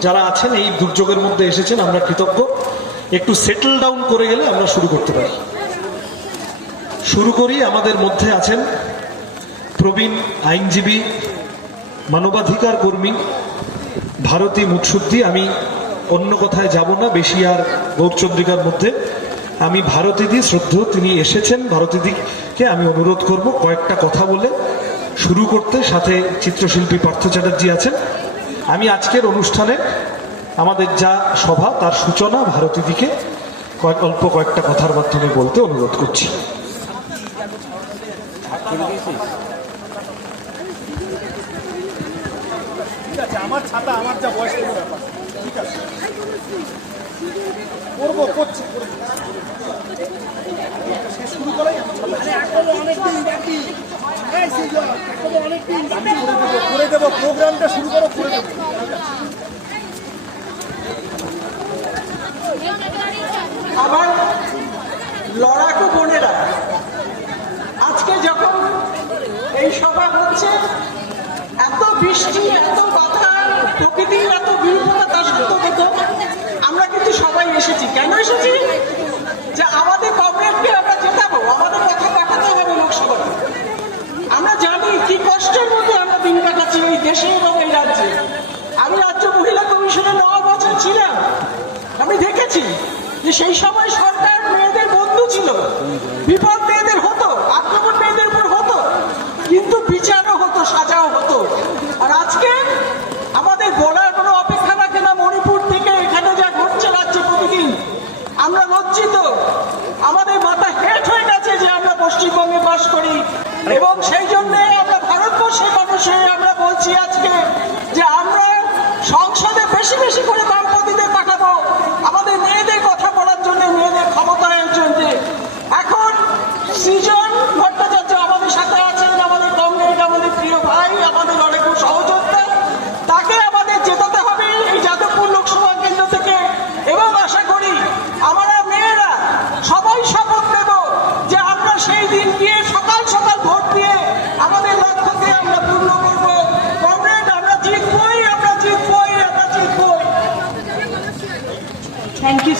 যারা আছেন, এই দুর্যোগের মধ্যে এসেছেন, আমরা কৃতজ্ঞ। একটু সেটেল ডাউন করে গেলে আমরা শুরু করতে পারি। শুরু করি, আমাদের মধ্যে আছেন প্রবীণ আইনজীবী, মানবাধিকার কর্মী, ভারতী মুৎসুদ্দি। আমি অন্য কথায় যাব না, বেশি আর গৌরচন্দ্রিকার মধ্যে। আমি ভারতীদি শ্রদ্ধ তিনি এসেছেন। ভারতীদিকে আমি অনুরোধ করব, কয়েকটা কথা বলে শুরু করতে। সাথে চিত্রশিল্পী পার্থ চ্যাটার্জি আছেন। আমি আজকের অনুষ্ঠানে আমাদের যা সভা, তার সূচনা ভারতীদিকে অল্প কয়েকটা কথার মাধ্যমে বলতে অনুরোধ করছি। আমার ছাতা, আমার যা ঠিক আছে। করব, করছি করব। সে শুরু করাই আমার ছাতা এখনও অনেকদিন বাকি আমি আমার লড়াকু বোনেরা আজকে যখন এই সভা হচ্ছে এত বৃষ্টি এত কথা প্রকৃতির এত বিরূপতা তা সত্ত্বেও আমরা কিন্তু সবাই এসেছি। কেন এসেছি? যে আমাদের কংগ্রেসকে আমরা জেতাবো, আমাদের জানি কি কষ্টের মধ্যে আমরা দিন কাটাচ্ছি এই দেশে এবং রাজ্যে? আমি রাজ্য মহিলা কমিশনে ন বছর ছিলাম। আমি দেখেছি যে সেই সময় সরকার মেয়েদের বন্ধু ছিল। বিপদ মেয়েদের হতো, আক্রমণ মেয়েদের উপর হতো, কিন্তু বিচারও হতো, সাজাও হতো। আর আজকে আমাদের বলার কোনো অপেক্ষা রাখে না মণিপুর থেকে, এখানে যা ঘটছে রাজ্যে প্রতিদিন। আমরা লজ্জিত। আমাদের মাথা হেট হয়ে পশ্চিমবঙ্গে বাস করি। এবং সেই জন্য আমরা ভারতবর্ষের মানুষের আমরা বলছি আজকে যে আমরা সংসদে বেশি বেশি করে দম্পতিদের পাঠাবো আমাদের মেয়েদের কথা বলার জন্য মেয়েদের ক্ষমতায়নের জন্য এখন সৃজন ভট্টাচার্য আমাদের সাথে আছেন আমাদের কংগ্রেস আমাদের প্রিয় ভাই আমাদের অনেক সহযোদ্ধা তাকে আমাদের জেতাতে হবে এই যাদবপুর লোকসভা কেন্দ্র থেকে এবং আশা করি আমরা মেয়েরা সবাই শপথ নেব যে আমরা সেই দিন গিয়ে সকাল সকাল ভোট দিয়ে আমাদের লক্ষ্যকে আমরা পূর্ণ করব কংগ্রেস আমরা জিতবই আমরা জিতবই আমরা জিতবই thank you